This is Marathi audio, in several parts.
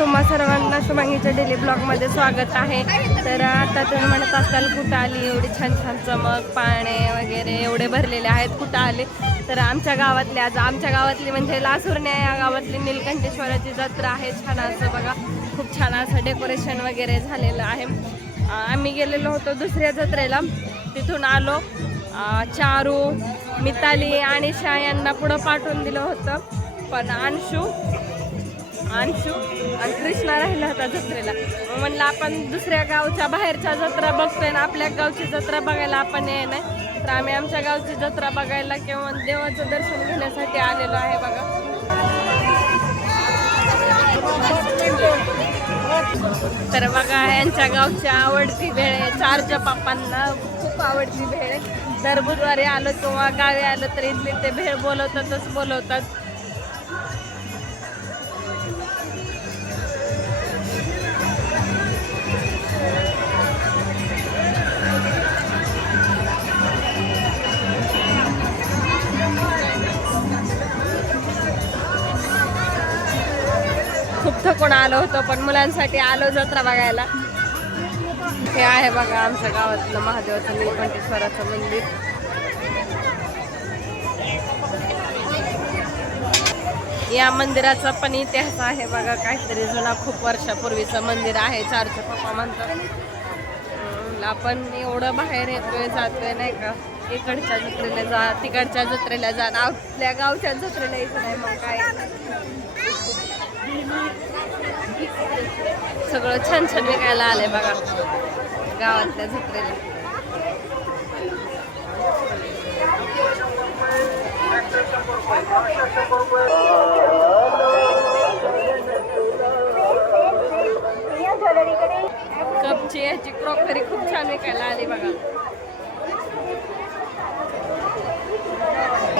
तुम्हा सर्वांना शुभांगीच्या डेली ब्लॉगमध्ये स्वागत आहे. तर आता तुम्ही म्हणत असाल कुठं आली? एवढी छान छान चमक पाणे वगैरे एवढे भरलेले आहेत. कुठं आले? तर आमच्या गावातले आज आमच्या गावातली म्हणजे लासुरण्या या गावातली नीलकंठेश्वराची जत्रा आहे. छान असं बघा खूप छान असं डेकोरेशन वगैरे झालेलं आहे. आम्ही गेलेलो होतो दुसऱ्या जत्रेला. तिथून आलो. चारू मिताली आणि शा यांना पुढं पाठवून दिलं होतं. पण अंशू अंशू आणि कृष्णा राहिला होता जत्रेला. मग म्हणलं आपण दुसऱ्या गावच्या बाहेरच्या जत्रा बघतोय ना आपल्या गावची जत्रा बघायला आपण ये नाही. तर आम्ही आमच्या गावची जत्रा बघायला किंवा देवाचं दर्शन घेण्यासाठी आलेलो आहे बघा. तर बघा यांच्या गावची आवडती भेळ आहे. चारच्या पापांना खूप आवडती भेळ आहे. दर बुधवारी आलो किंवा गावी आलं तर इथले ते भेळ बोलवतातच बोलवतात. थकून आलो होतो पण मुलांसाठी आलो जत्रा बघायला. हे आहे बघा आमच्या गावातलं महादेवाचं नीलकंठेश्वराचं मंदिर. या मंदिराचा पण इतिहास आहे बघा काहीतरी जुना खूप वर्षापूर्वीचं मंदिर आहे चारचे पप्पा म्हणतात. आपण एवढं बाहेर येतोय जातोय नाही का? इकडच्या जत्रेला जा तिकडच्या जत्रेला जा आपल्या गावच्या जत्रेला यायचं नाही मग काय? सगळं छान छान विकायला आलंय बघा. गावातल्या जत्रेला. कपची ह्याची क्रॉकरी खूप छान विकायला आली बघा.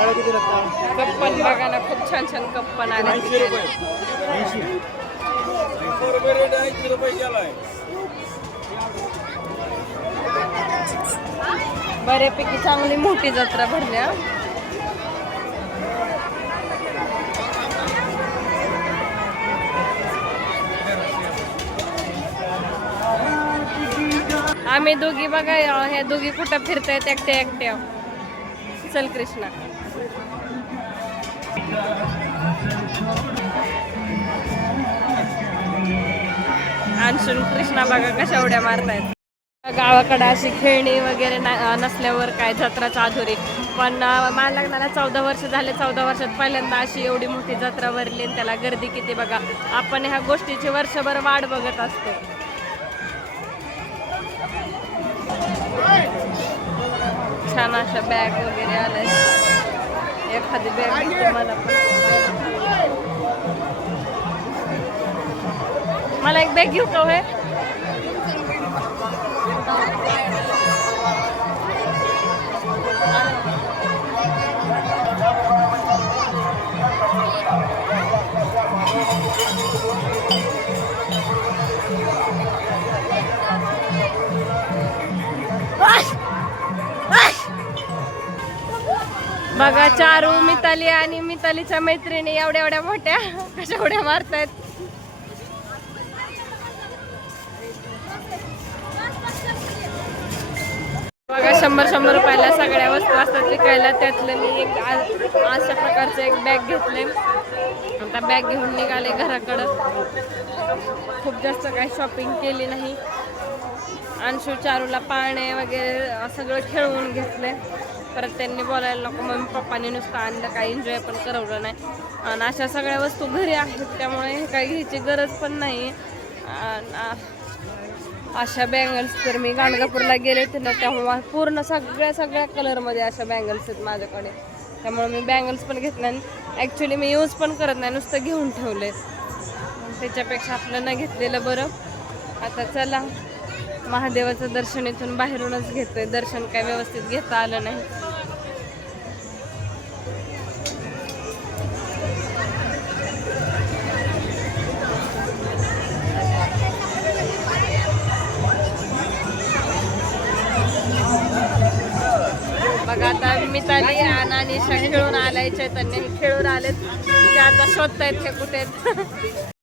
कप्पन बघा ना खूप छान छान कप्पन आले बऱ्यापैकी चांगली मोठी जत्रा भरल्या. आम्ही दोघी बघा ह्या दोघी कुठं फिरतायत एकट्या एकट्या. चल कृष्णा. आणशून कृष्णा बघा कशा उड्या मारतायत. गावाकडे अशी खेळणी वगैरे नसल्यावर काय जत्राचा अधुरी पण माझ्या लग्नाला चौदा वर्ष झाले चौदा वर्षात पहिल्यांदा अशी एवढी मोठी जत्रा भरली आणि त्याला गर्दी किती बघा. आपण ह्या गोष्टीची वर्षभर वाट बघत असतो. छान अशा बॅग वगैरे आल्या. एखादी बॅग मला. पण मला एक बॅग घेऊ का बघा चारू मिताली आणि मितालीच्या मैत्रिणी एवढ्या एवढ्या मोठ्या कशा एवढ्या मारतायत. बघा शंभर शंभर रुपयाला सगळ्या वस्तू असतात विकायला. त्यातलं मी एक अशा प्रकारचं एक बॅग घेतले आता बॅग घेऊन निघाले घराकडं. खूप जास्त काही शॉपिंग केली नाही. अंशू चारूला पाळणे वगैरे सगळं खेळवून घेतले परत त्यांनी बोलायला नको मम्मी पप्पाने नुसतं आणलं काही एन्जॉय पण करवलं नाही. आणि अशा सगळ्या वस्तू घरी आहेत त्यामुळे हे काही घ्यायची गरज पण नाही अशा बँगल्स तर मी गाणगापूरला गेले होते ना त्यामुळे पूर्ण सगळ्या सगळ्या कलरमध्ये अशा बँगल्स आहेत माझ्याकडे. त्यामुळे मी बँगल्स पण घेत नाही. ॲक्च्युली मी यूज पण करत नाही नुसतं घेऊन ठेवले त्याच्यापेक्षा आपलं न घेतलेलं बरं. आता चला महादेवाचं दर्शन इथून बाहेरूनच घेतोय. दर्शन काय व्यवस्थित घेता आलं नाही. बघा आता मिताली आणि खेळून आलाय चैतन्य खेळून आलेत ते आता शोधतायत ते कुठे आहेत.